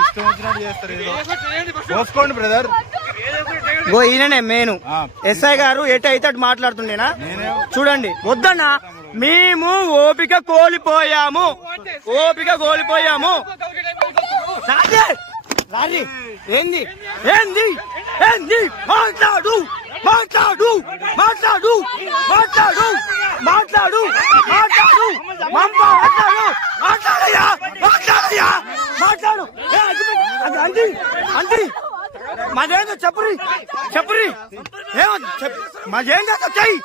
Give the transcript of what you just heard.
ఇష్టం వచ్చినట్టు చేస్తారు. పోసుకోండి బ్రదర్. ఈయననే మెయిన్ ఎస్ఐ గారు ఎటు అయితే అటు మాట్లాడుతుండేనా చూడండి. వద్దన్నా, మేము ఓపిక కోల్పోయాము. ఏంది ఏంది ఏంది మాట్లాడు మాట్లాడు మాట్లాడు మాట్లాడు మాట్లాడు మాట్లాడు మాట్లాడు మాట్లాడయ్యా మాట్లాడయ్యా మాట్లాడు. అంది అంది మాదేందో చెప్పురి చెప్పురి ఏమో మాదేందో చెయ్యి.